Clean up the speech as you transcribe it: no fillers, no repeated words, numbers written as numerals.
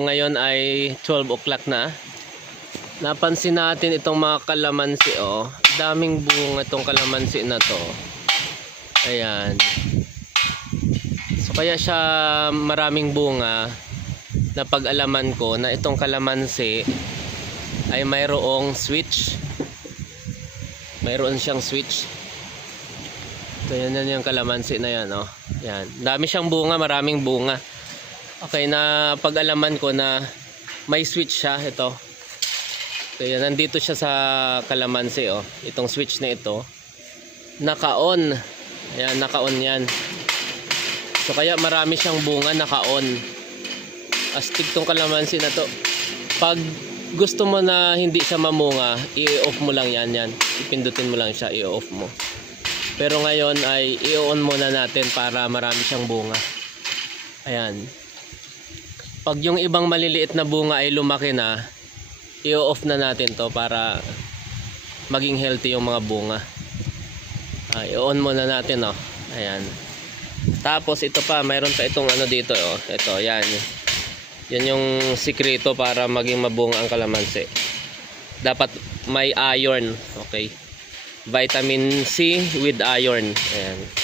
Ngayon ay 12 o'clock na. Napansin natin itong mga kalamansi, oh. Daming bunga itong kalamansi na to. Ayan. So kaya siya maraming bunga. Napag-alaman ko na itong kalamansi ay mayroong switch. Mayroon siyang switch. So yan yung kalamansi na yan, oh. Yan. Dami siyang bunga, maraming bunga. Okay, na pag-alaman ko na may switch siya ito. Kaya nandito siya sa kalamansi, oh. Itong switch na ito naka-on. Ayan, naka-on yan. So kaya marami siyang bunga naka-on. Astig tong kalamansi na to. Pag gusto mo na hindi siya mamunga, i-off mo lang yan. Ipindutin mo lang siya, i-off mo. Pero ngayon ay i-on muna natin para marami siyang bunga. Ayan. Pag yung ibang maliliit na bunga ay lumaki na, i-off na natin to para maging healthy yung mga bunga. I-on muna natin, oh. Ayan. Tapos ito pa, mayroon pa itong ano dito, oh. Ito, yan. Yan yung sikreto para maging mabunga ang kalamansi. Dapat may iron, okay? Vitamin C with iron. Ayan.